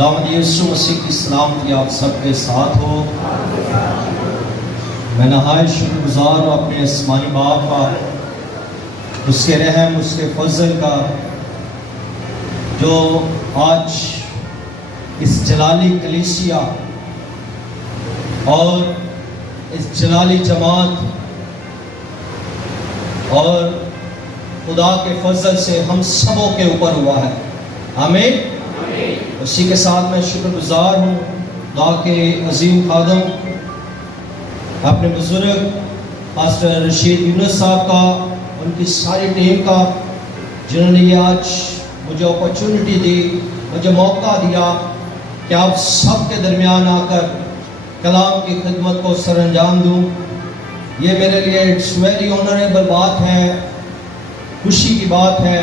خداوند یسوع مسیح کی سلامتی آپ سب کے ساتھ ہو۔ میں نہایت شکر گزار ہوں اپنے آسمانی باپ کا، اس کے رحم، اس کے فضل کا، جو آج اس جلالی کلیسیا اور اس جلالی جماعت اور خدا کے فضل سے ہم سبوں کے اوپر ہوا ہے۔ آمین۔ اسی کے ساتھ میں شکر گزار ہوں خدا کے عظیم خادم اپنے بزرگ پاسٹر رشید یونس صاحب کا، ان کی ساری ٹیم کا، جنہوں نے یہ آج مجھے اپرچونٹی دی، مجھے موقع دیا کہ آپ سب کے درمیان آ کر کلام کی خدمت کو سر انجام دوں۔ یہ میرے لیے اٹس ویری آنریبل بات ہے، خوشی کی بات ہے،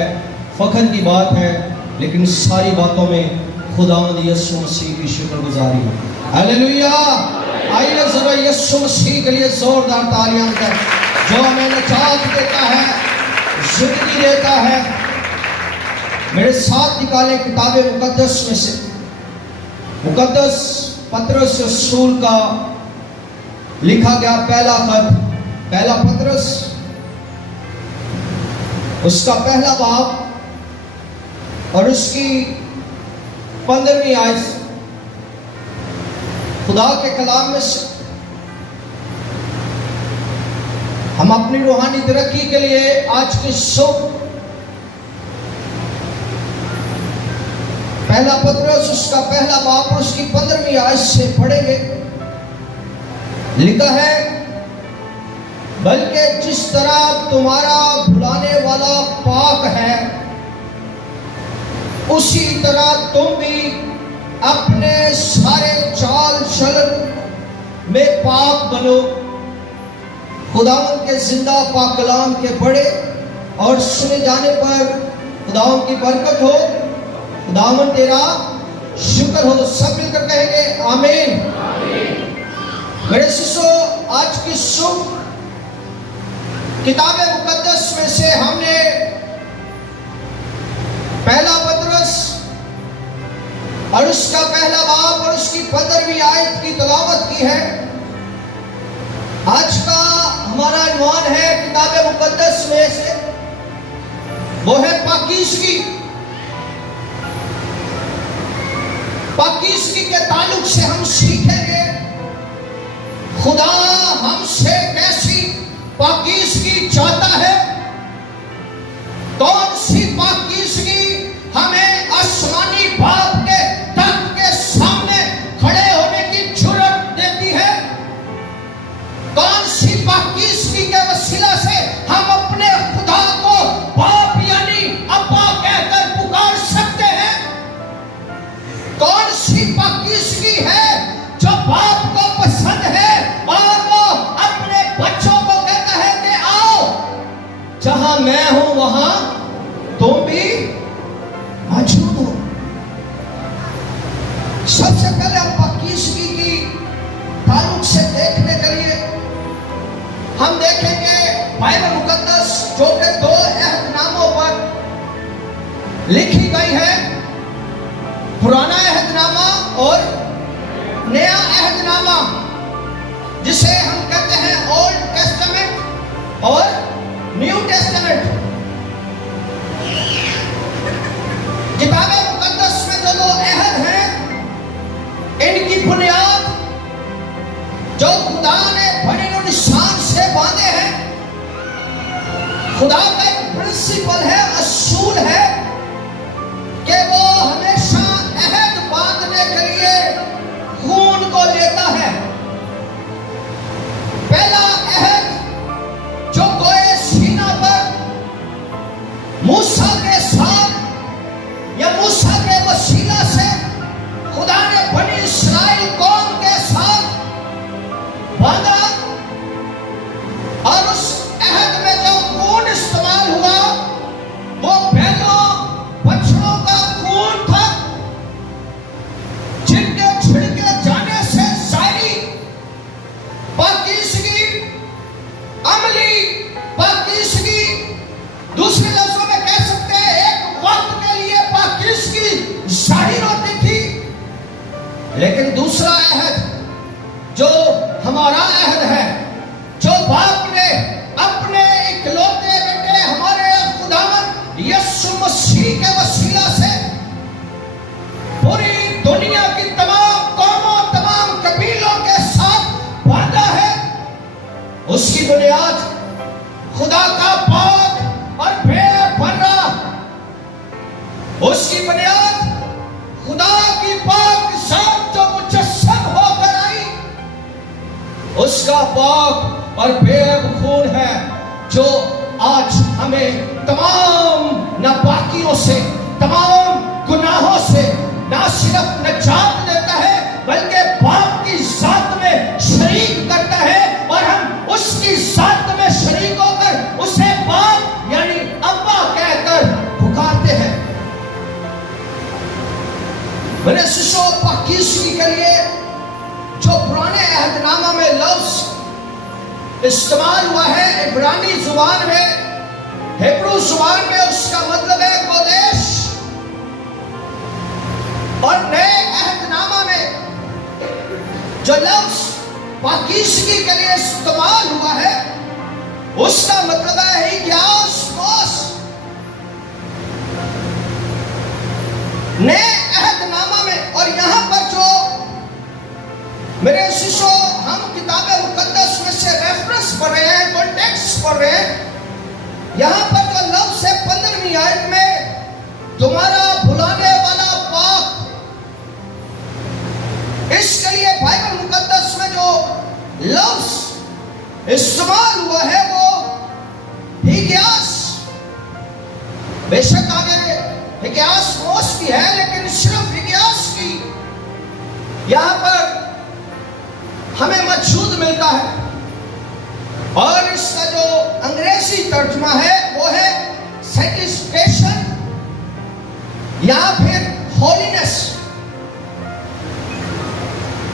فخر کی بات ہے، لیکن ساری باتوں میں خداوند یسوع مسیح کی شکر گزاری ہے۔ ہلیلویا! آئیے ذرا یسوع مسیح کے لیے زوردار تالیاں دیں، جو ہمیں نجات دیتا ہے، زندگی دیتا ہے۔ میرے ساتھ نکالیں کتاب مقدس میں سے مقدس پطرس رسول کا لکھا گیا پہلا خط، پہلا پطرس، اس کا پہلا باب اور اس کی 15ویں آیت۔ خدا کے کلام میں سے ہم اپنی روحانی ترقی کے لیے آج کی صبح پہلا پطرس اس کا پہلا باب اور اس کی 15ویں آیت سے پڑھیں گے۔ لکھا ہے، بلکہ جس طرح تمہارا بھلانے والا پاک ہے، اسی طرح تم بھی اپنے سارے چال چلن میں پاک بنو۔ خداوند کے زندہ پاک کلام کے پڑھے اور سنے جانے پر خداوند کی برکت ہو، خداوند تیرا شکر ہو۔ سب مل کر کہیں گے آمین۔ میرے سسو، آج کی صبح کتاب مقدس میں سے ہم نے پہلا پطرس اور اس کا پہلا باب اور اس کی 15ویں آیت کی تلاوت کی ہے۔ آج کا ہمارا عنوان ہے کتاب مقدس میں سے، وہ ہے پاکیزگی۔ پاکیزگی کے تعلق سے ہم سیکھیں گے خدا ہم سے کیسی پاکیزگی چاہتا ہے، کون سی پاکیزگی ہمیں آسمانی باپ کے تخت کے سامنے کھڑے ہونے کی جرأت دیتی ہے، کون سی پاکیزگی کے وسیلہ سے ہم اپنے خدا کو باپ یعنی ابا کہہ کر پکار سکتے ہیں، کون سی پاکیزگی ہے جو باپ کو پسند ہے اور وہ اپنے بچوں کو کہتا ہے کہ آؤ، جہاں میں ہوں وہاں تم بھی موجود ہو۔ سب سے پہلے ہم پاکیزگی کی تعلق سے دیکھنے کے لیے ہم دیکھیں گے بائبل مقدس جو کہ 2 عہد ناموں پر لکھی گئی ہے، پرانا عہد نامہ اور نیا عہد نامہ، جسے ہم کہتے ہیں اولڈ ٹیسٹمنٹ اور نیو ٹیسٹمنٹ۔ کتاب مقدس میں جو 2 عہد ہیں، ان کی بنیاد جو خدا نے بڑے و نشان سے باندھے ہیں، خدا کا ایک پرنسپل ہے، اصول ہے کہ وہ ہمیشہ عہد باندھنے کے لیے خون کو لیتا ہے۔ پہلا عہد جو کوئی لیکن دوسرا عہد جو ہمارا عہد ہے، جو باپ نے اپنے اکلوتے بیٹے ہمارے خداوند یسوع مسیح کے وسیلہ سے پوری دنیا کی تمام قوموں، تمام قبیلوں کے ساتھ وعدہ ہے، اس کی بنیاد خدا کا پاک اور بے پناہ، اس کی بنیاد خدا کی پاک ذات جو مجسم ہو کر آئی، اس کا پاک اور بے خون ہے، جو آج ہمیں تمام ناپاکیوں سے، تمام گناہوں سے نہ صرف نجات دیتا ہے بلکہ باپ کی ذات میں شریک کرتا ہے، اور ہم اس کی ذات میں شریک ہو کر اسے باپ یعنی ابا کہہ کر پکارتے ہیں۔ میرے سسو، پاکیزگی کے لیے جو پرانے عہد نامہ میں لفظ استعمال ہوا ہے عبرانی زبان میں، ہیبرو زبان میں، اس کا مطلب ہے قدس، اور نئے عہد نامہ میں جو لفظ پاکیزگی کے لیے استعمال ہوا ہے اس کا مطلب ہے ہیگیاسموس۔ نئے عہد نامہ میں، اور یہاں پر جو میرے سسو ہم کتاب مقدس میں سے ریفرنس پڑھ رہے ہیں، کانٹیکسٹ پڑھ رہے ہیں، یہاں پر جو لفظ ہے 15ویں آیت میں تمہارا بھلانے والا پاک، اس کے لیے بائبل مقدس میں جو لفظ استعمال ہوا ہے وہ ہیگیاس، بے شک آگے ہیگیاس موس بھی ہے، لیکن صرف ہیگیاس کی یہاں پر ہمیں موجود ملتا ہے، اور اس کا جو انگریزی ترجمہ ہے وہ ہے سینٹیفکیشن یا پھر ہولینس،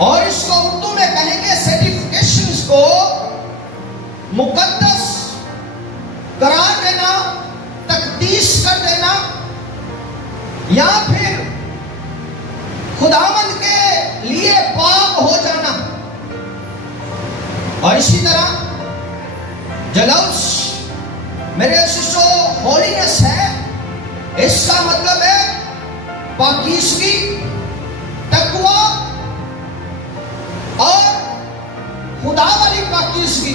اور اس کو اردو میں کہیں گے سینٹیفکیشن کو مقدس قرار دینا، تقدیس کر دینا، یا پھر خداوند کے لیے پاک ہو جانا۔ اور اسی طرح جو لفظ میرے سسو ہولینس ہے، اس کا مطلب ہے پاکیزگی، تقوی اور خدا والی پاکیزگی۔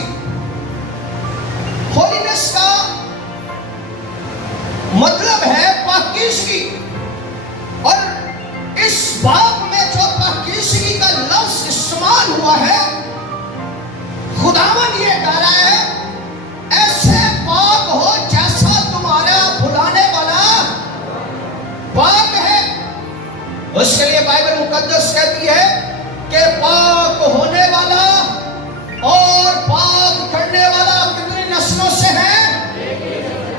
ہولینس کا مطلب ہے پاکیزگی، اور اس باب میں جو پاکیزگی کا لفظ استعمال ہوا ہے، خداوند یہ کہہ رہا ہے ایسے پاک ہو جیسا تمہارا بھلانے والا پاک ہے۔ اس کے لیے بائبل مقدس کہتی ہے کہ پاک ہونے والا اور پاک کرنے والا کتنی نسلوں سے ہے؟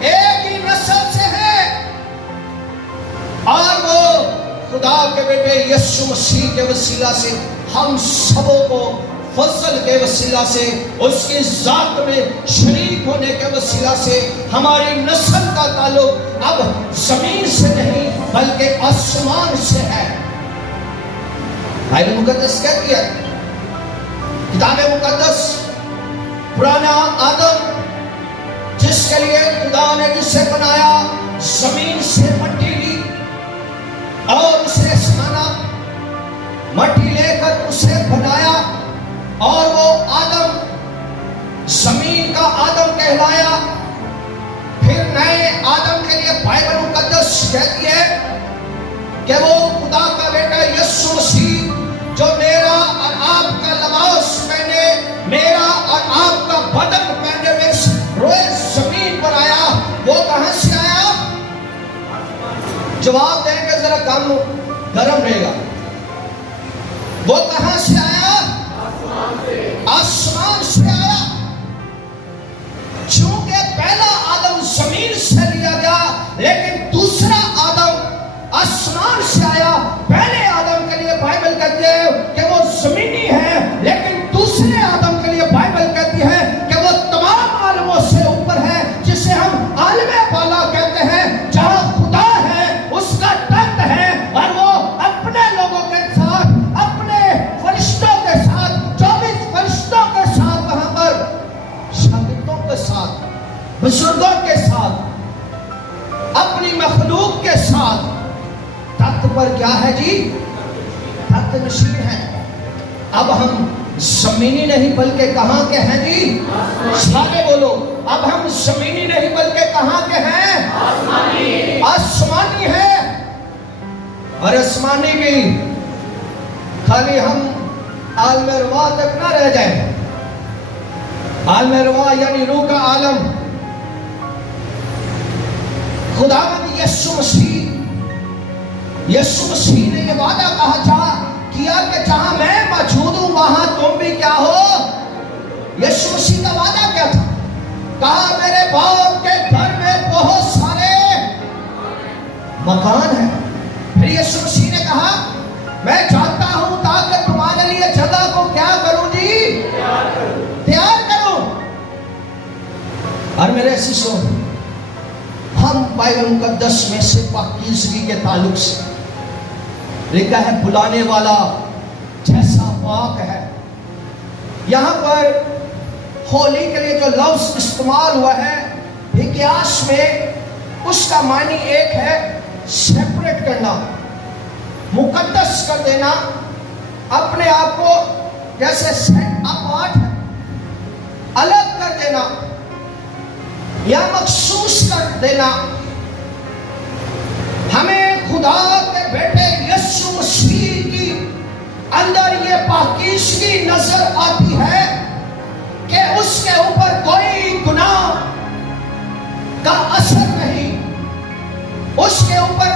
ایک ہی نسل سے ہے، اور وہ خدا کے بیٹے یسوع مسیح کے وسیلہ سے ہم سبوں کو فضل کے وسیلہ سے، اس کی ذات میں شریک ہونے کے وسیلہ سے ہماری نسل کا تعلق اب زمین سے نہیں بلکہ آسمان سے ہے۔ بائبل مقدس کہتی ہے، کتاب مقدس پرانا آدم جس کے لیے خدا نے جسے بنایا، زمین سے مٹی لی اور اسے سانا، مٹی لے کر اسے بنایا، اور وہ آدم زمین کا آدم کہلایا۔ پھر نئے آدم کے لیے بائبل مقدس کہتی ہے کہ وہ خدا کا بیٹا یسوع مسیح جو میرا اور آپ کا لباس پہنے، میرا اور آپ کا بدن پہنے میں روئے زمین پر آیا، وہ کہاں سے آیا؟ جواب دیں گے ذرا کام گرم رہے گا۔ وہ کہاں سے آیا؟ آسمان سے آیا۔ چونکہ پہلا آدم زمین سے لیا گیا، لیکن دوسرا آدم آسمان سے آیا۔ پہلے آدم کے لیے بائبل کہتی ہے کہ وہ زمینی ہے، لیکن دوسرے آدم کے لیے بائبل کہتی ہے کہ وہ تمام عالموں سے اوپر ہے، جسے ہم عالم بالا کہتے ہیں، جہاں خدا ہے اس کا تخت ہے، اور وہ اپنے لوگوں کے ساتھ اپنے بزرگوں کے ساتھ، اپنی مخلوق کے ساتھ تخت پر کیا ہے جی؟ تخت نشین ہے۔ اب ہم زمینی نہیں بلکہ کہاں کے ہیں جی؟ سارے بولو، اب ہم زمینی نہیں بلکہ کہاں کے ہیں؟ آسمانی۔ آسمانی ہے، اور آسمانی بھی خالی ہم عالم روا تک نہ رہ جائیں۔ عالم روا یعنی روح کا عالم، خداوند یسوع مسیح نے یہ وعدہ کیا کہ جہاں میں موجود ہوں وہاں تم بھی کیا ہو؟ یسوع مسیح کا وعدہ کیا تھا؟ کہا میرے باپ کے گھر میں بہت سارے مکان ہیں۔ پھر یسوع مسیح نے کہا میں جاتا ہوں تاکہ تمہارے لیے جگہ کو کیا کروں جی؟ تیار کروں۔ اور میرے عزیزو، ہم بائبل مقدس میں سے پاکیزگی کے تعلق سے لکھا ہے بلانے والا جیسا پاک ہے۔ یہاں پر ہولی کے لیے جو لفظ استعمال ہوا ہے اکیاس میں، اس کا معنی ایک ہے سیپریٹ کرنا، مقدس کر دینا، اپنے آپ کو جیسے سیٹ اپارٹ ہے، الگ کر دینا یا مخصوص کر دینا۔ ہمیں خدا کے بیٹے یسوع مسیح کی اندر یہ پاکیزگی نظر آتی ہے کہ اس کے اوپر کوئی گناہ کا اثر نہیں، اس کے اوپر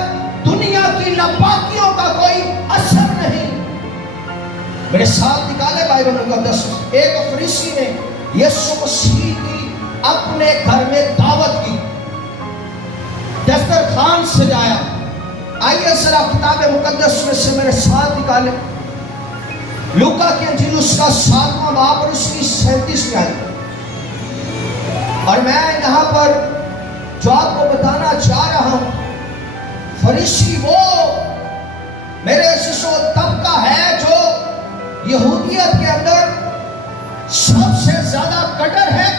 دنیا کی ناپاکیوں کا کوئی اثر نہیں۔ میرے ساتھ نکالے بائبل مقدس، ایک فریسی نے یسوع مسیح کی اپنے گھر میں دعوت کی، دسترخوان سجایا۔ آئیے ذرا کتاب مقدس میں سے میرے ساتھ نکالیں لوکا کی انجیل اس کا 7واں باب اور اس کی 37ویں آیت۔ اور میں یہاں پر جو آپ کو بتانا چاہ رہا ہوں، فریسی وہ میرے عزیزو طبقہ ہے جو یہودیت کے اندر سب سے زیادہ کٹر ہے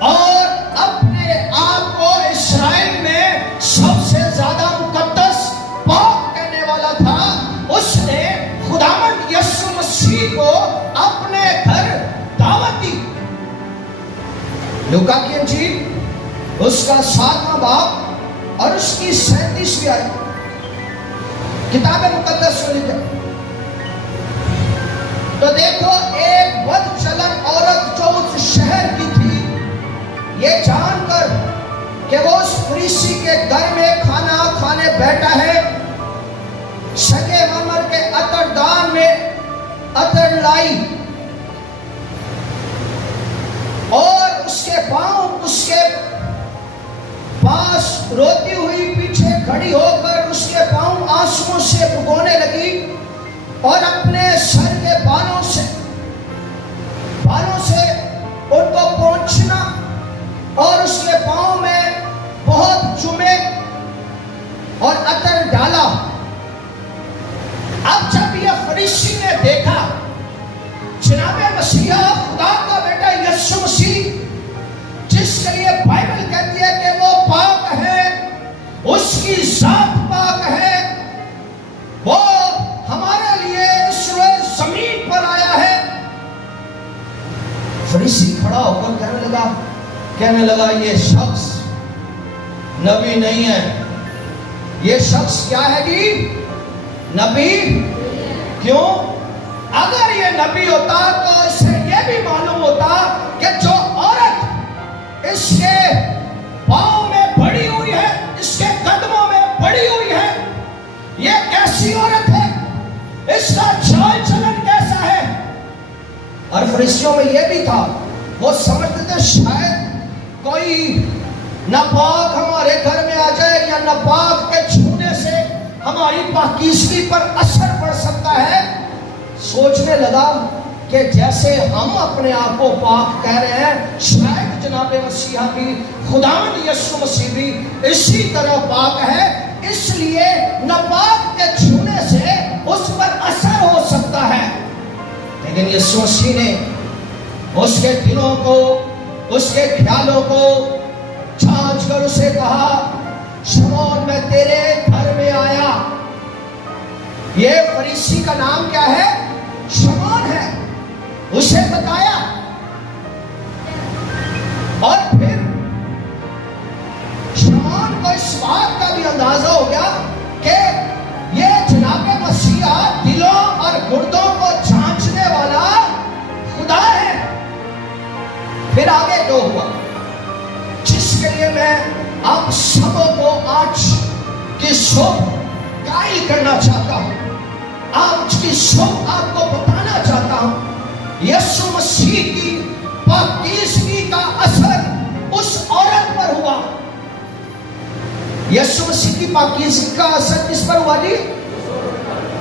اور اپنے آپ کو اسرائیل میں سب سے زیادہ مقدس پاک کہنے والا تھا۔ اس نے خداوند یسوع مسیح کو اپنے گھر دعوت دی۔ لوکا کی انجیل اس کا 7واں باب اور اس کی 37ویں آیت، کتاب مقدس میں لکھا تو دیکھو ایک بد چلن عورت جو اس شہر کی تھی، یہ جان کر کہ وہ اس فریسی کے گھر میں کھانا کھانے بیٹھا ہے، سگے مرمر کے عطر دان میں عطر لائی اور اس کے پاؤں اس کے پاس روتی ہوئی پیچھے کھڑی ہو کر اس کے پاؤں آنسوؤں سے بھگونے لگی اور اپنے سر کے بالوں سے ان کو پونچھنا اور اس کے پاؤں میں بہت چومے اور عطر ڈالا۔ اب جب یہ فریسی نے دیکھا جناب مسیح خدا کا بیٹا یسوع مسیح، جس کے لیے بائبل کہتی ہے کہ وہ پاک ہے، اس کی ذات پاک ہے، وہ ہمارے لیے اس روز زمین پر آیا ہے، فریسی کھڑا ہو کر کہنے لگا یہ شخص نبی نہیں ہے۔ یہ شخص کیا ہے جی؟ نبی۔ کیوں؟ اگر یہ نبی ہوتا تو اس سے یہ بھی معلوم ہوتا کہ جو عورت اس کے پاؤں میں پڑی ہوئی ہے، اس کے قدموں میں پڑی ہوئی ہے، یہ کیسی عورت ہے، اس کا چال چلن کیسا ہے۔ اور فریسیوں میں یہ بھی تھا، وہ سمجھتے تھے شاید کوئی ناپاک ہمارے گھر میں آ جائے یا ناپاک کے چھونے سے ہماری پاکیزگی پر اثر پڑ سکتا ہے۔ سوچنے لگا کہ جیسے ہم اپنے آپ کو پاک کہہ رہے ہیں، شاید جناب مسیح بھی، خداوند یسوع مسیح بھی اسی طرح پاک ہے، اس لیے ناپاک کے چھونے سے اس پر اثر ہو سکتا ہے۔ لیکن یسوع مسیح نے اس کے دلوں کو اس کے خیالوں کو جانچ کر اسے کہا شمعون میں تیرے گھر میں آیا. یہ فریسی کا نام کیا ہے؟ شمعون ہے. اسے بتایا اور پھر شمعون کو اس بات کا بھی اندازہ ہو گیا کہ یہ جناب مسیح دلوں اور گردوں کو جانچنے والا خدا ہے. پھر آگے جو ہوا جس کے لیے میں آپ سبوں کو آج کی صبح قائل کرنا چاہتا ہوں, آج کی صبح آپ کو بتانا چاہتا ہوں, یسوع مسیح کی پاکیزگی کا اثر اس عورت پر ہوا. یسوع مسیح کی پاکیزگی کا اثر کس پر ہوا جی؟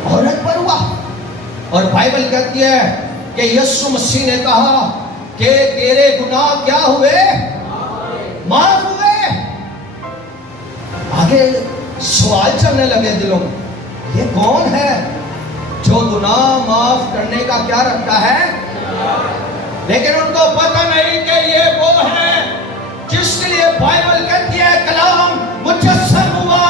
عورت پر ہوا. اور بائبل کہتی ہے کہ یسوع مسیح نے کہا کہ تیرے گناہ کیا ہوئے؟ معاف ہوئے. آگے سوال چلنے لگے دلوں میں, یہ کون ہے جو گناہ معاف کرنے کا کیا رکھتا ہے؟ لیکن ان کو پتہ نہیں کہ یہ وہ ہے جس کے لیے بائبل کہتی ہے کلام مجسم ہوا,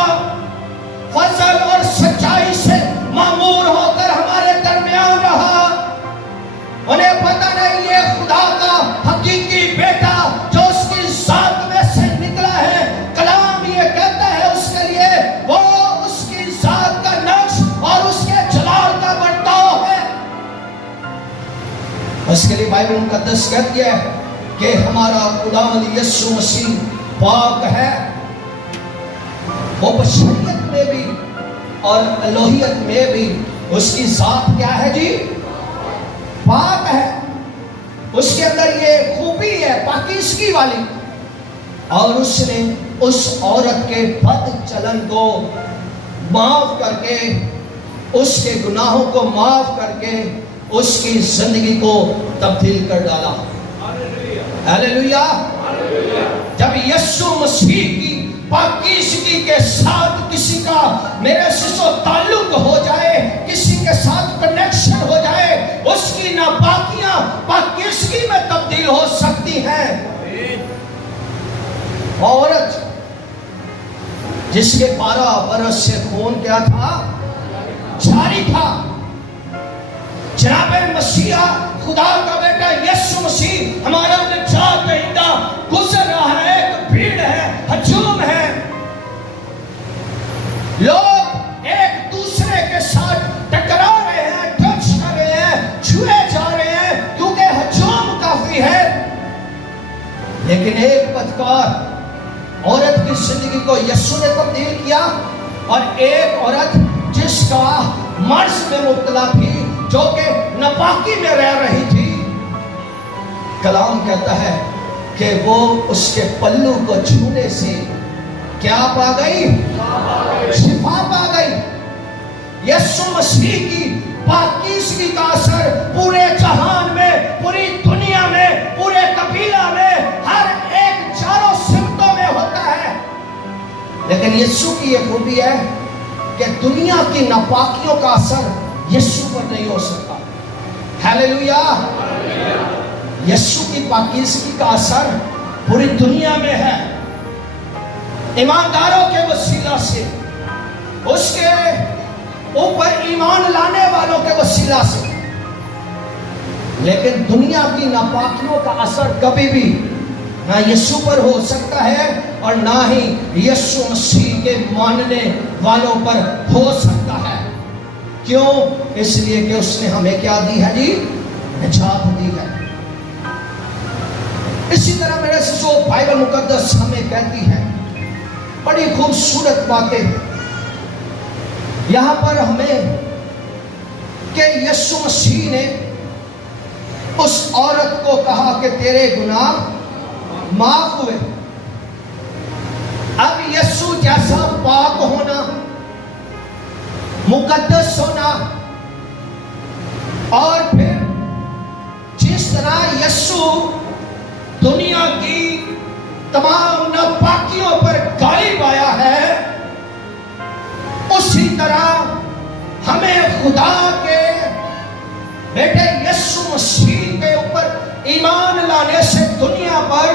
فضل اور سچائی سے معمور ہو کر ہمارے درمیان رہا. انہیں پتہ نہیں یہ خدا کا حقیقی بیٹا جو اس کی ذات میں سے نکلا ہے. کلام یہ کہتا ہے اس کے لیے وہ اس کی ذات کا نقش اور اس کے جلال کا برتاؤ ہے. اس کے لیے بائبل مقدس کہتی ہے کہ ہمارا خداوند یسوع مسیح پاک ہے. وہ بشریت میں بھی اور الوہیت میں بھی اس کی ذات کیا ہے جی؟ پاک ہے. اس کے اندر یہ خوبی ہے پاکیزگی والی. اور اس نے اس عورت کے بد چلن کو معاف کر کے, اس کے گناہوں کو معاف کر کے اس کی زندگی کو تبدیل کر ڈالا. ہاللیلویا. جب یسوع مسیح کی پاکیزگی کے ساتھ کسی کا میرے سے تعلق ہو جائے, کسی کے ساتھ کنیکشن ہو جائے, اس کی ناپاکیاں پاکیزگی میں تبدیل ہو سکتی ہیں. عورت جس کے 12 برس سے خون کیا تھا؟ جاری تھا. جناب مسیح خدا کا بیٹا یسوع مسیح ہمارا نجات دہندہ گزر رہا ہے. ایک بھیڑ ہے, ہجوم ہے, لوگ ایک دوسرے کے ساتھ ٹکرا رہے ہیں, ٹچ کر رہے ہیں, چھوئے جا رہے ہیں کیونکہ ہجوم کافی ہے. لیکن ایک بدکار عورت کی زندگی کو یسوع نے تبدیل کیا. اور ایک عورت جس کا مرض میں مبتلا تھی, جو کہ ناپاکی میں رہ رہی تھی, کلام کہتا ہے کہ وہ اس کے پلو کو چھونے سے کیا پا گئی؟ شفا پا گئی. یسوع مسیح کی پاکیزگی کا اثر پورے جہان میں, پوری دنیا میں, پورے قبیلہ میں, ہر ایک چاروں سمتوں میں ہوتا ہے. لیکن یسوع کی یہ خوبی ہے کہ دنیا کی ناپاکیوں کا اثر یسوع پر نہیں ہو سکتا. ہاللیلویا. یسوع کی پاکیزگی کا اثر پوری دنیا میں ہے, ایمانداروں کے وسیلہ سے, اس کے اوپر ایمان لانے والوں کے وسیلہ سے. لیکن دنیا کی ناپاکیوں کا اثر کبھی بھی نہ یسوع پر ہو سکتا ہے اور نہ ہی یسوع مسیح کے ماننے والوں پر ہو سکتا ہے. کیوں؟ اس لیے کہ اس نے ہمیں کیا دی ہے جی؟ نجات دی ہے. اسی طرح میرے سو بائبل مقدس ہمیں کہتی ہے بڑی خوبصورت باتیں یہاں پر ہمیں کہ یسوع مسیح نے اس عورت کو کہا کہ تیرے گناہ معاف ہوئے. اب یسوع جیسا پاک ہونا, مقدس ہونا, اور پھر جس طرح یسوع دنیا کی تمام ناپاکیوں پر غالب آیا ہے, اسی طرح ہمیں خدا کے بیٹے یسوع مسیح کے اوپر ایمان لانے سے دنیا پر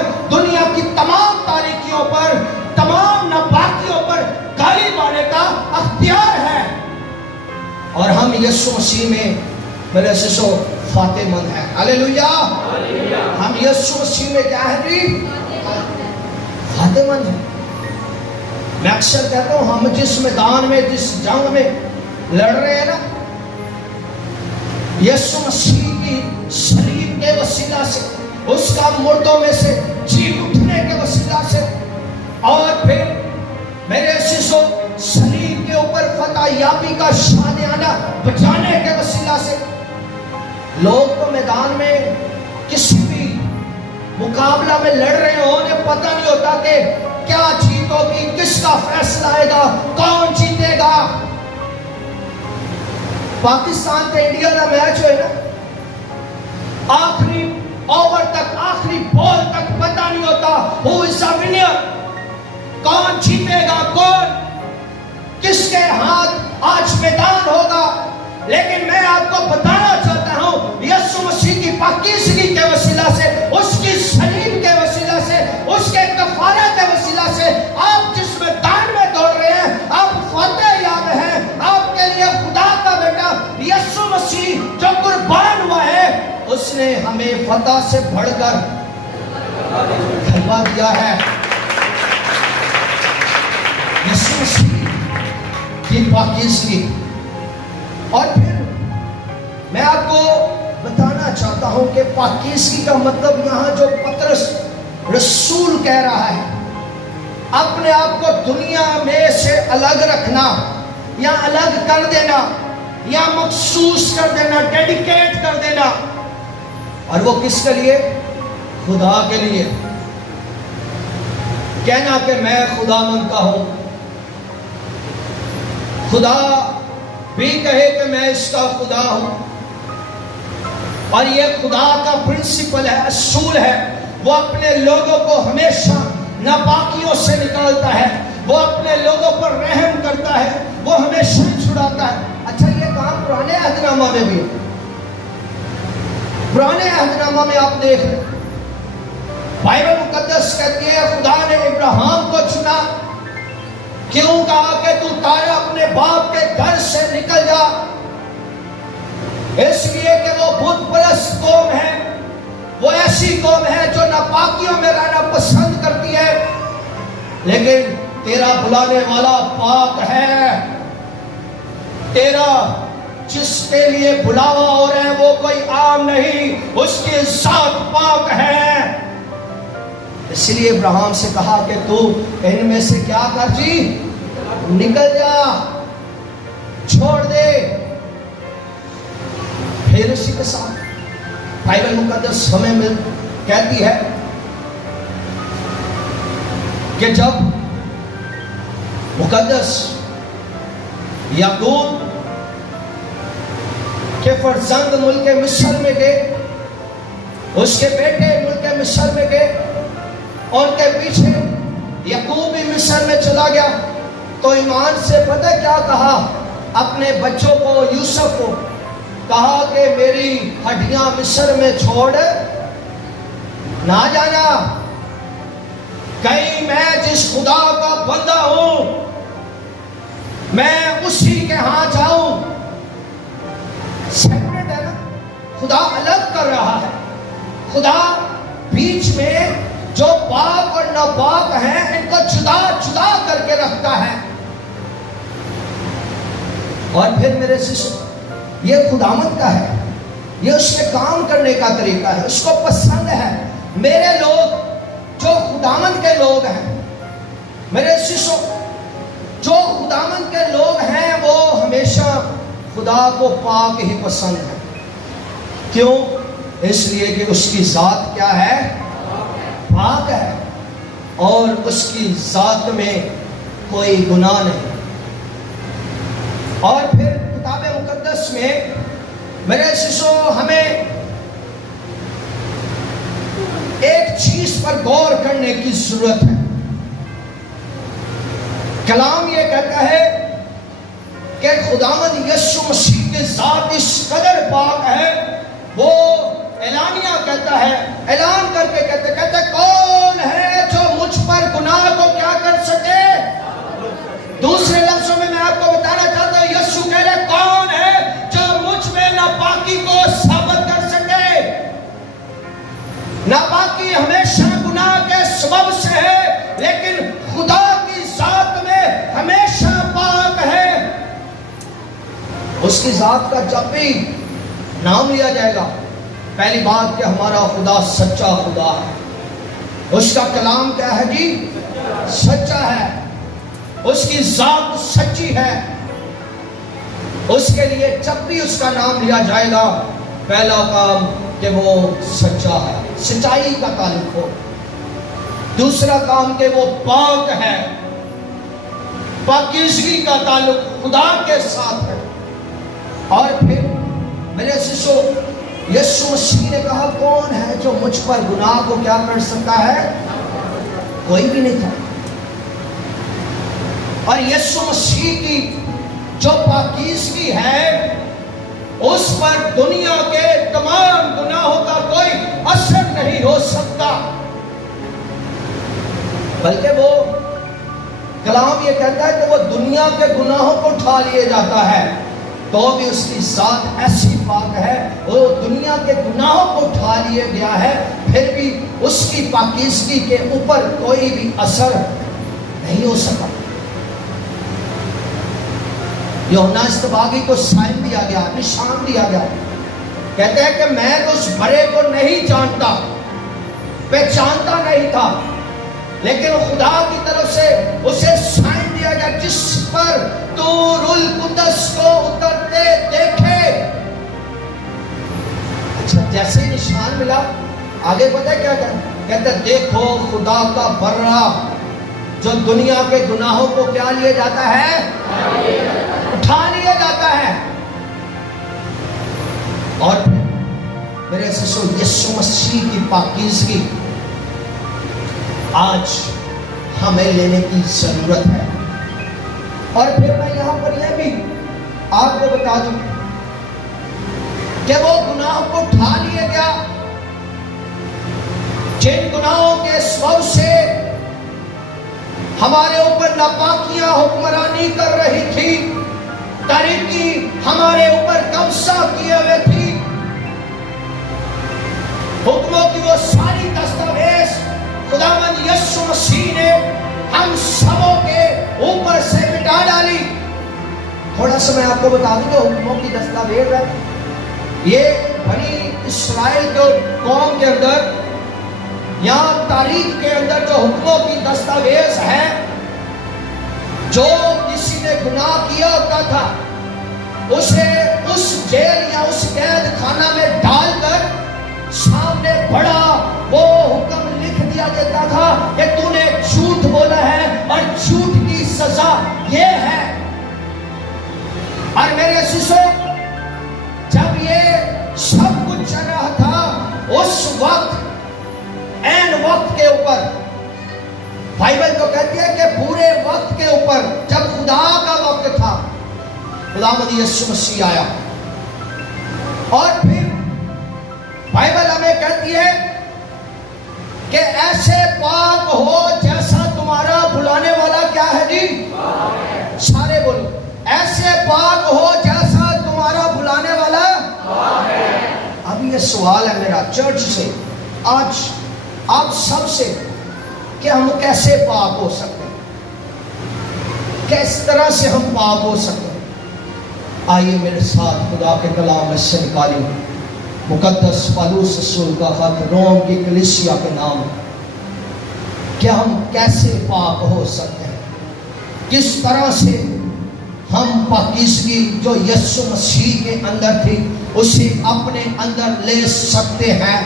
اور ہم یسوع مسیح میں میرے سسو فاتح مند ہیں. ہاللیلویا. ہم یسوع مسیح میں کیا ہے جی؟ فاتح مند ہیں. میں اکثر کہتا ہوں ہم جس میدان میں جس جنگ میں لڑ رہے ہیں نا، یسوع مسیح کی صلیب کے وسیلہ سے، اس کا مردوں میں سے جی اٹھنے کے وسیلہ سے، اور پھر میرے سسو صلیب کے اوپر فتح یابی کا شادیانہ بجانے کے وسیلہ سے، لوگ تو میدان میں کسی بھی مقابلہ میں لڑ رہے ہوں، انہیں پتہ نہیں ہوتا کہ کیا جیت ہوگی، کس کا فیصلہ آئے گا، کون جیتے گا. پاکستان کے انڈیا کا میچ ہوئے نا، آخری اوور تک، آخری بال تک پتہ نہیں ہوتا who is the winner، کون جیتے گا، کون کس کے ہاتھ آج میدان ہوگا. لیکن میں آپ کو بتانا چاہتا ہوں یسوع مسیح کی پاکیزگی کے وسیلہ سے، اس کی صلیب کے وسیلہ سے، اس کے کفارہ کے وسیلہ سے آپ جس میدان میں دوڑ رہے ہیں آپ فاتح یاب ہیں. آپ کے لیے خدا کا بیٹا یسوع مسیح جو قربان ہوا ہے، اس نے ہمیں فتح سے بڑھ کر غلبہ دیا ہے. یسوع مسیح کی پاکیزگی. اور پھر میں آپ کو بتانا چاہتا ہوں کہ پاکیزگی کا مطلب یہاں جو پطرس رسول کہہ رہا ہے، اپنے آپ کو دنیا میں سے الگ رکھنا یا الگ کر دینا یا مخصوص کر دینا، ڈیڈیکیٹ کر دینا. اور وہ کس کے لیے؟ خدا کے لیے. کہنا کہ میں خدا مند کا ہوں. خدا بھی کہے کہ میں اس کا خدا ہوں. اور یہ خدا کا پرنسپل ہے، اصول ہے. وہ اپنے لوگوں کو ہمیشہ ناپاکیوں سے نکالتا ہے، وہ اپنے لوگوں پر رحم کرتا ہے، وہ ہمیشہ چھڑاتا ہے. اچھا یہ کام پرانے عہد نامہ میں بھی، پرانے عہد نامہ میں آپ دیکھ لیں، بائبل مقدس کہتی ہے خدا نے ابراہیم کو چنا. کیوں کہا کہ تو تارا اپنے باپ کے گھر سے نکل جا؟ اس لیے کہ وہ بت پرست قوم ہے، وہ ایسی قوم ہے جو ناپاکیوں میں رہنا پسند کرتی ہے. لیکن تیرا بلانے والا پاک ہے، تیرا جس کے لیے بلاوا ہو رہا ہے وہ کوئی عام نہیں، اس کی ذات پاک ہے. اس لیے ابراہیم سے کہا کہ تو ان میں سے کیا کر جی؟ نکل جا، چھوڑ دے. پھر اسی کے ساتھ بائبل مقدس ہمیں کہتی ہے کہ جب مقدس یعقوب کے فرزند ملک مصر میں گئے، اس کے بیٹے ملک مصر میں گئے، اور ان کے پیچھے یعقوب بھی مصر میں چلا گیا، تو ایمان سے پتہ کیا کہا؟ اپنے بچوں کو، یوسف کو کہا کہ میری ہڈیاں مصر میں چھوڑ نہ جانا، کہیں میں جس خدا کا بندہ ہوں میں اسی کے ہاں جاؤں. سیپریٹ ہے نا، خدا الگ کر رہا ہے. خدا بیچ میں جو پاک اور ناپاک ہیں ان کو جدا جدا کر کے رکھتا ہے. اور پھر میرے سسٹر، یہ خداوند کا ہے، یہ اس کے کام کرنے کا طریقہ ہے، اس کو پسند ہے. میرے لوگ جو خداوند کے لوگ ہیں، میرے سسٹر جو خداوند کے لوگ ہیں، وہ ہمیشہ خدا کو پاک ہی پسند ہے. کیوں؟ اس لیے کہ اس کی ذات کیا ہے؟ پاک ہے، اور اس کی ذات میں کوئی گناہ نہیں. اور پھر کتاب مقدس میں میرے سسو ہمیں ایک چیز پر غور کرنے کی ضرورت ہے. کلام یہ کہتا ہے کہ خداوند یسوع مسیح کی ذات اس قدر پاک ہے، وہ اعلانیہ کہتا ہے، اعلان کر کے کہتے کون ہے جو مجھ پر گناہ کو کیا کر سکے؟ دوسرے لفظوں میں آپ کو بتانا چاہتا ہوں، یسوع کہہ رہے کون ہے ذات کا جب بھی نام لیا جائے گا، پہلی بات کہ ہمارا خدا سچا خدا ہے، اس کا کلام کیا ہے جی؟ سچا ہے، اس کی ذات سچی ہے۔ اس کے لیے جب بھی اس کا نام لیا جائے گا، پہلا کام کہ وہ سچا ہے، سچائی کا تعلق ہو۔ دوسرا کام کہ وہ پاک ہے، پاکیزگی کا تعلق خدا کے ساتھ ہے۔ اور پھر میرے سسو، یسوع مسیح نے کہا کون ہے جو مجھ پر گناہ کو کیا کر سکتا ہے؟ کوئی بھی نہیں تھا۔ اور یسوع مسیح کی جو پاکیزگی ہے، اس پر دنیا کے تمام گناہوں کا کوئی اثر نہیں ہو سکتا، بلکہ وہ کلام یہ کہتا ہے کہ وہ دنیا کے گناہوں کو اٹھا لیے جاتا ہے، تو بھی اس کی ذات ایسی پاک ہے، وہ دنیا کے گناہوں کو اٹھا لیے گیا ہے، پھر بھی اس کی پاکیزگی کے اوپر کوئی بھی اثر نہیں ہو سکا۔ یوحنا استباغی کو سائن دیا گیا، نشان دیا گیا، کہتے ہیں کہ میں تو اس بڑے کو نہیں جانتا، پہچانتا نہیں تھا، لیکن خدا کی طرف سے اسے سائن دیا گیا جس پر طور القدس کو اترتے دیکھے۔ اچھا، جیسے ہی نشان ملا، آگے پتہ ہے کیا کہتے ہیں؟ دیکھو خدا کا برہ جو دنیا کے گناہوں کو کیا لیا جاتا ہے؟ اٹھا لیا جاتا ہے۔ اور میرے سسو، یسوع مسیح کی پاکیزگی آج ہمیں لینے کی ضرورت ہے۔ اور پھر میں یہاں پر یہ بھی آپ کو بتا دوں کہ وہ گناہوں کو اٹھا لیا گیا جن گناہوں کے سبب سے ہمارے اوپر ناپاکیاں حکمرانی کر رہی تھی، تاریکی ہمارے اوپر قبضہ کیے ہوئے تھی، حکموں کی وہ ساری دستاویز خداوند یسوع مسیح نے ہم سبوں کے اوپر سے مٹا ڈالی۔ تھوڑا سا میں آپ کو بتا دوں جو حکموں کی دستاویز ہے، یہ بنی اسرائیل کے قوم کے اندر یا تاریخ کے اندر جو حکموں کی دستاویز ہے، جو کسی نے گناہ کیا ہوتا تھا اسے اس جیل یا اس قید خانہ میں ڈال کر سامنے بڑا وہ حکم لکھ دیا دیتا تھا کہ تو نے جھوٹ بولا ہے اور جھوٹ کی سزا یہ ہے۔ اور میرے عزیزو، جب یہ سب کچھ چل رہا تھا، اس وقت این وقت کے اوپر، بائبل تو کہتی ہے کہ پورے وقت کے اوپر جب خدا کا وقت تھا، خداوند یسوع مسیح آیا۔ اور پھر بائبل ہمیں کہتی ہے کہ ایسے پاک ہو جیسا تمہارا بلانے والا کیا ہے جی؟ سارے بولو، ایسے پاک ہو جیسا تمہارا بلانے والا۔ اب یہ سوال ہے میرا چرچ سے، آج آپ سب سے، کہ ہم کیسے پاک ہو سکتے ہیں؟ کس طرح سے ہم پاک ہو سکتے ہیں؟ آئیے میرے ساتھ خدا کے کلام میں سے نکالیے مقدس پالوس رسول کا خط روم کی کلیسیا کے نام، کہ ہم کیسے پاک ہو سکتے ہیں، کس طرح سے ہم پاکیزگی جو یسوع مسیح کے اندر تھی اسے اپنے اندر لے سکتے ہیں۔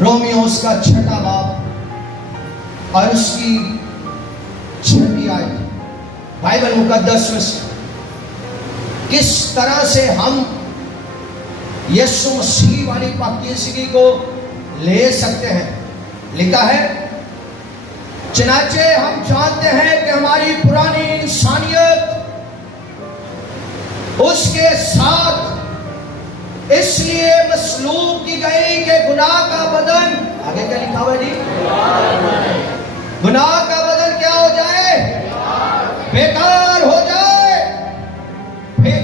رومیو اس کا 6واں باب اور اس کی 6ویں آیت بائبل مقدس میں سے کس طرح سے ہم یسوع مسیح والی پاکیزگی کو لے سکتے ہیں۔ لکھا ہے، چنانچہ ہم جانتے ہیں کہ ہماری پرانی انسانیت اس کے ساتھ اس لیے مسلوب کی گئی کہ گناہ کا بدن، آگے کیا لکھا ہوا ہے جی؟ گناہ کا بدن کیا ہو جائے؟ بیکار ہو جائے۔ پھر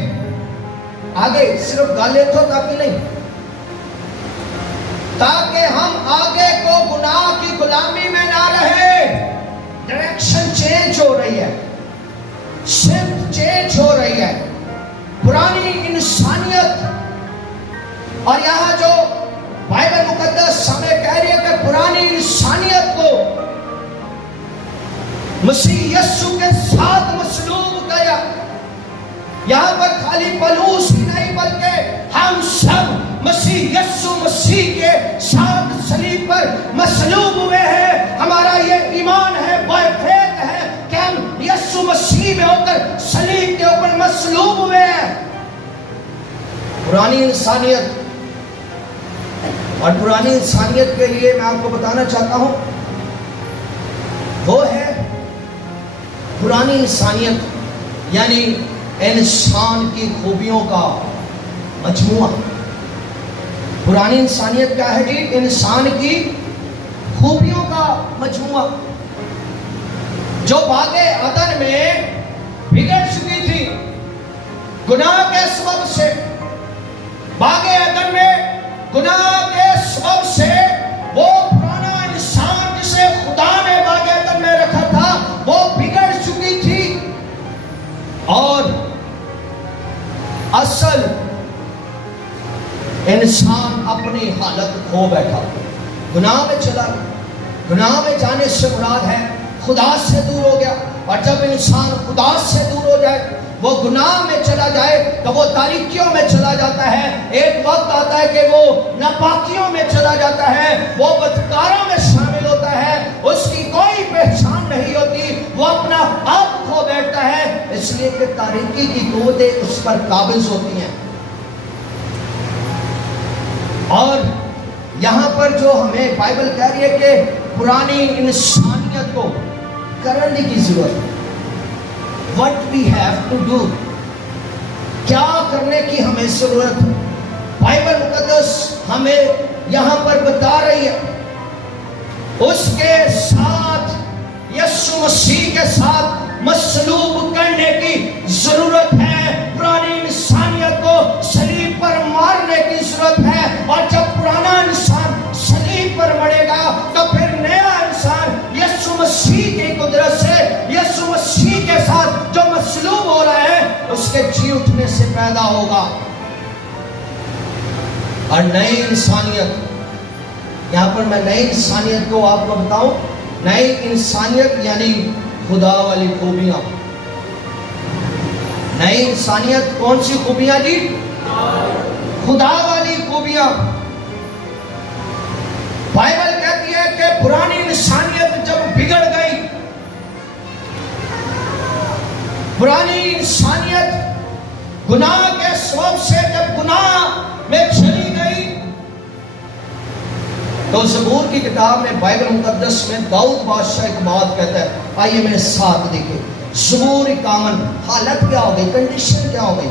آگے صرف گالے تو تاکہ نہیں، تاکہ ہم آگے کو گناہ کی غلامی میں نہ رہے۔ ڈائریکشن چینج ہو رہی ہے، شفٹ چینج ہو رہی ہے۔ پرانی انسانیت، اور یہاں جو بائبل مقدس ہمیں کہہ رہی ہے کہ پرانی انسانیت کو مسیح یسوع کے ساتھ مصلوب کیا. یہاں پر خالی پولس ہی نہیں بلکہ ہم سب مسیح یسوع مسیح کے ساتھ صلیب پر مصلوب ہوئے ہیں. ہمارا یہ ایمان ہے، بائی فیتھ ہے کہ ہم یسوع مسیح میں ہو کر صلیب کے اوپر مصلوب ہوئے ہیں. پرانی انسانیت، اور پرانی انسانیت کے لیے میں آپ کو بتانا چاہتا ہوں وہ ہے پرانی انسانیت یعنی انسان کی خوبیوں کا مجموعہ. پرانی انسانیت کیا ہے جی؟ انسان کی خوبیوں کا مجموعہ جو باغ عدن میں بگڑ چکی تھی گناہ کے سبب سے. باغ عدن میں گناہ کے سبب سے وہ پرانا انسان جسے خدا نے باغ عدن میں رکھا تھا وہ بگڑ چکی تھی اور اصل انسان اپنی حالت کھو بیٹھا، گناہ میں چلا گیا. گناہ میں جانے سے مراد ہے خدا سے دور ہو گیا. اور جب انسان خدا سے دور ہو جائے، وہ گناہ میں چلا جائے تو وہ تاریکیوں میں چلا جاتا ہے. ایک وقت آتا ہے کہ وہ ناپاکیوں میں چلا جاتا ہے، وہ بدکاروں میں شامل ہوتا ہے، اس کی کوئی پہچان نہیں ہوتی، وہ اپنا آپ کھو بیٹھتا ہے، اس لیے کہ تاریکی کی قوتیں اس پر قابض ہوتی ہیں. اور یہاں پر جو ہمیں بائبل کہہ رہی ہے کہ پرانی انسانیت کو کرنے کی ضرورت ہے. What we have to do، کیا کرنے کی ہمیں ضرورت ہے؟ بائبل مقدس ہمیں یہاں پر بتا رہی ہے اس کے ساتھ یسوع مسیح کے ساتھ مصلوب کرنے کی ضرورت ہے. پرانی انسانیت کو صلیب پر مارنے کی ضرورت ہے، اور جب پرانا انسان صلیب پر مڑے گا تو پھر نیا انسان یسوع مسیح کی قدرت سے، یسوع مسیح کے ساتھ جو مصلوب ہو رہا ہے اس کے جی اٹھنے سے پیدا ہوگا. اور نئی انسانیت، یہاں پر میں نئی انسانیت کو آپ کو بتاؤں. نئی انسانیت یعنی خدا والی خوبیاں. نئی انسانیت کون سی خوبیاں جی؟ خدا والی خوبیاں. بائبل کہتی ہے کہ پرانی انسانیت جب بگڑ گئی، پرانی انسانیت گناہ کے سبب سے جب گناہ میں چلی گئی تو زبور کی کتاب میں بائبل مقدس میں داؤد بادشاہ ایک بات کہتا ہے. آئیے میرے ساتھ دیکھیں زبور 51. حالت کیا ہو گئی، کنڈیشن کیا ہو گئی؟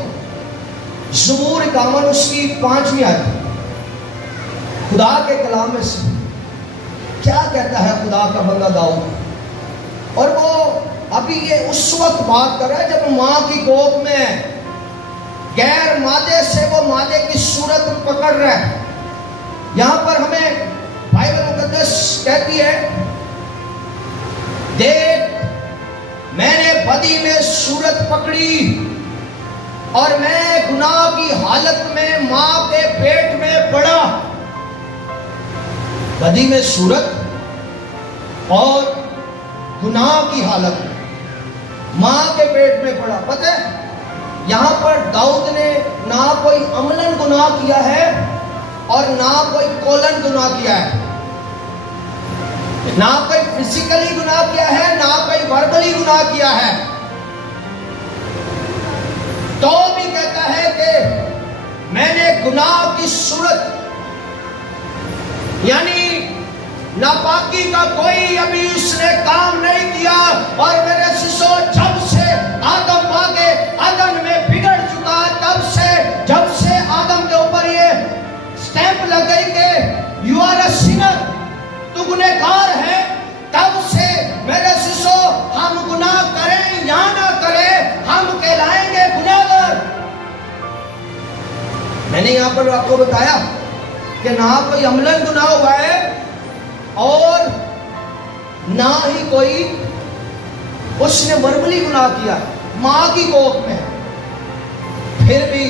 زبور 51 اس کی 5ویں آیت. خدا کے کلام میں سے کیا کہتا ہے خدا کا بندہ داؤد؟ اور وہ ابھی یہ اس وقت بات کر رہا ہے جب ماں کی گود میں ہے، غیر مادے سے وہ مادے کی صورت پکڑ رہا ہے. یہاں پر ہمیں بائبل مقدس کہتی ہے دیکھ میں نے بدی میں صورت پکڑی اور میں گناہ کی حالت میں ماں کے پیٹ میں پڑا. بدی میں صورت اور گناہ کی حالت میں ماں کے پیٹ میں پڑا. پتہ ہے یہاں پر داؤد نے نہ کوئی عملاً گناہ کیا ہے اور نہ کوئی قولاً گناہ کیا ہے، نہ کوئی فزیکلی گناہ کیا ہے، نہ کوئی وربلی گناہ کیا ہے. تو بھی کہتا ہے کہ میں نے گناہ کی صورت یعنی ناپاکی کا کوئی ابھی اس نے کام نہیں کیا. اور میرے سسو جب سے آدم باغے عدن میں بگڑ چکا، تب سے جب سے آدم کے اوپر یہ سٹیمپ لگ گئی کہ یو آر اے سنر، تو گنہگار ہے، تب سے میرے سسو ہم گناہ کریں یا نہ کریں ہم کہلائیں گے گنہگار. میں نے یہاں پر آپ کو بتایا کہ نہ کوئی عملاً گناہ ہوا ہے اور نہ ہی کوئی اس نے وربلی گناہ کیا. ماں کی گود میں پھر بھی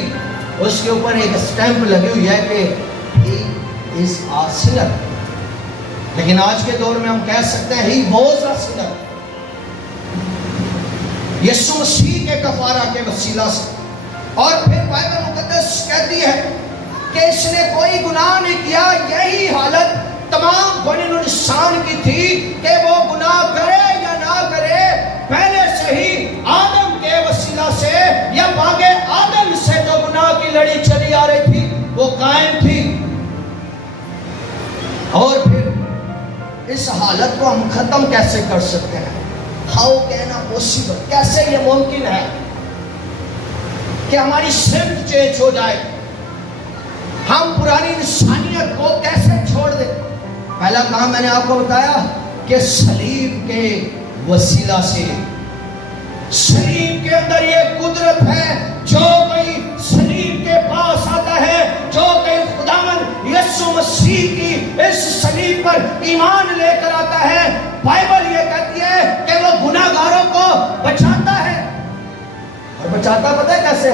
اس کے اوپر ایک اسٹیمپ لگی ہوئی ہے کہ he is a sinner. لیکن آج کے دور میں ہم کہہ سکتے ہیں he was a sinner. یسوع مسیح کے کفارہ کے وسیلہ سے. اور پھر بائبل مقدس کہتی ہے کہ اس نے کوئی گناہ نہیں کیا. یہی حالت تمام بنی انسان کی تھی کہ وہ گناہ کرے یا نہ کرے، پہلے سے ہی آدم کے وسیلہ سے یا باغ آدم سے جو گناہ کی لڑی چلی آ رہی تھی وہ قائم تھی. اور پھر اس حالت کو ہم ختم کیسے کر سکتے ہیں؟ ہاؤ کین اے پاسبل، کیسے یہ ممکن ہے کہ ہماری صفت چینج ہو جائے، ہم پرانی انسانیت کو کیسے چھوڑ دیں؟ پہلا کام میں نے آپ کو بتایا کہ صلیب کے وسیلہ سے. صلیب کے اندر یہ قدرت ہے، جو کوئی صلیب کے پاس آتا ہے، جو کوئی خداوند یسوع مسیح کی اس صلیب پر ایمان لے کر آتا ہے، بائبل یہ کہتی ہے کہ وہ گناہگاروں کو بچاتا ہے. اور بچاتا پتہ ہے کیسے؟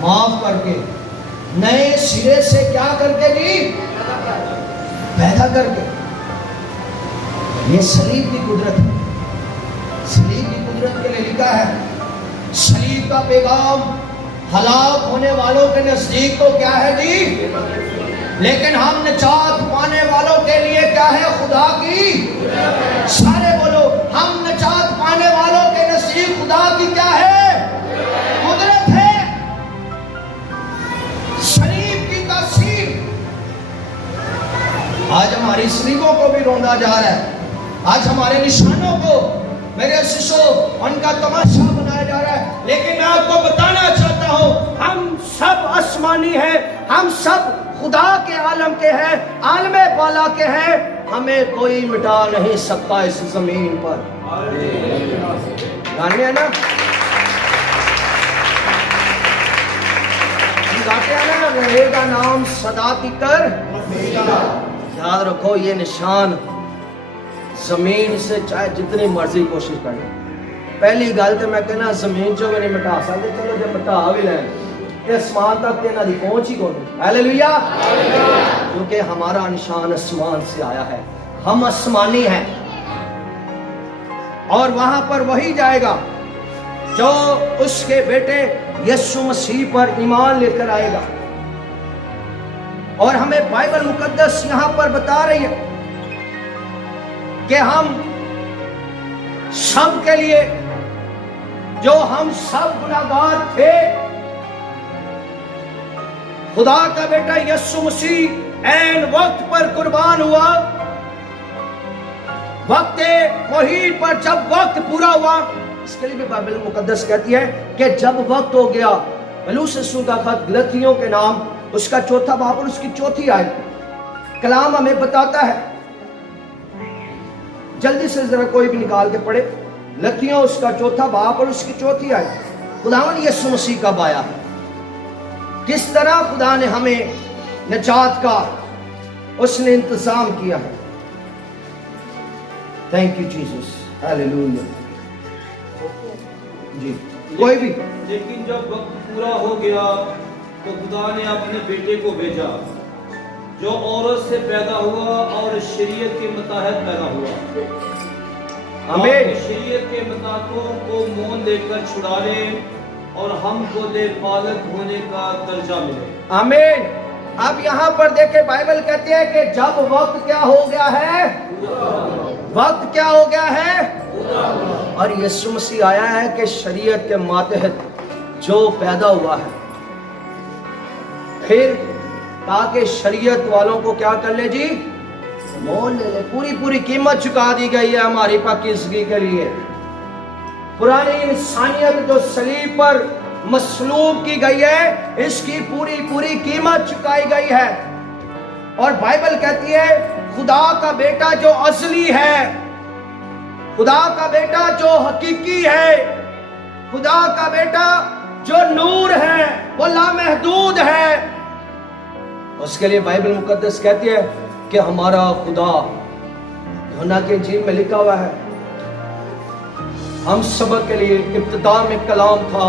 معاف کر کے، نئے سرے سے کیا کر کے جی؟ پیدا کر کے. یہ صلیب کی قدرت ہے. صلیب کی قدرت کے لیے لکھا ہے صلیب کا پیغام ہلاک ہونے والوں کے نزدیک تو کیا ہے جی، لیکن ہم نجات پانے والوں کے لیے کیا ہے؟ خدا کی. سارے بولو، ہم نجات پانے والوں کے نزدیک خدا کی کیا ہے؟ قدرت ہے. صلیب کی تاثیر آج ہماری صلیبوں کو بھی روندا جا رہا ہے. آج ہمارے نشانوں کو میرے سسو ان کا تماشا بنایا جا رہا ہے. لیکن میں آپ کو بتانا چاہتا ہوں ہم سب آسمانی ہیں، ہم سب خدا کے عالم کے ہیں، عالم بالا کے ہیں. ہمیں کوئی مٹا نہیں سکتا اس زمین پر. جانتے ہیں نا، گاتے ہیں نا، رہے گا نام سدا کی کر. یاد رکھو یہ نشان زمین سے چاہے جتنی مرضی کوشش کرنا. پہلی گل تو میں کہنا زمین چوں نہیں مٹا سکتے، چلو جب مٹا بھی لیں اسمان تک تے نہ دی پہنچ ہی کون. ہاللیلویا. کیونکہ ہمارا نشان آسمان سے آیا ہے، ہم آسمانی ہیں. اور وہاں پر وہی جائے گا جو اس کے بیٹے یسوع مسیح پر ایمان لے کر آئے گا. اور ہمیں بائبل مقدس یہاں پر بتا رہی ہے کہ ہم سب کے لیے، جو ہم سب گناہگار تھے، خدا کا بیٹا یسوع مسیح عین وقت پر قربان ہوا. وقت محیط پر جب وقت پورا ہوا، اس کے لیے بھی بائبل مقدس کہتی ہے کہ جب وقت ہو گیا. پولس رسول کا خط غلاطیوں کے نام، اس کا 4 باب اور اس کی 4 آیت کلام ہمیں بتاتا ہے. جلدی سے ذرا کوئی بھی نکال کے پڑھے. غلاطیوں اس کا 4 باب اور اس کی 4 آیت. خداوند یسوع مسیح کب آیا ہے، کس طرح خدا نے ہمیں نجات کا اس نے انتظام کیا ہے. Thank you Jesus. ہاللیلویا. جی کوئی بھی. لیکن جب وقت پورا ہو گیا تو خدا نے اپنے بیٹے کو بھیجا جو عورت سے پیدا ہوا اور شریعت کے متحد پیدا ہوا. آمین. شریعت کے مطابقوں کو مون دے کر چھڑانے اور ہم کو دے پالک ہونے کا درجہ ملے. آمین. اب یہاں پر دیکھیں بائبل کہتی ہے کہ جب وقت کیا ہو گیا ہے، وقت کیا ہو گیا ہے، اور یسوع مسیح آیا ہے کہ شریعت کے ماتحت جو پیدا ہوا ہے، پھر تاکہ شریعت والوں کو کیا کر لے جی، مول لے لے. پوری قیمت چکا دی گئی ہے ہماری پاکیزگی کے لیے. پرانی انسانیت جو صلیب پر مصلوب کی گئی ہے، اس کی پوری قیمت چکائی گئی ہے. اور بائبل کہتی ہے خدا کا بیٹا جو ازلی ہے، خدا کا بیٹا جو حقیقی ہے، خدا کا بیٹا جو نور ہے، وہ لامحدود ہے. اس کے لیے بائبل مقدس کہتی ہے کہ ہمارا خدا، یوحنا کے انجیل میں لکھا ہوا ہے، ہم سبق کے لیے ابتدا میں کلام تھا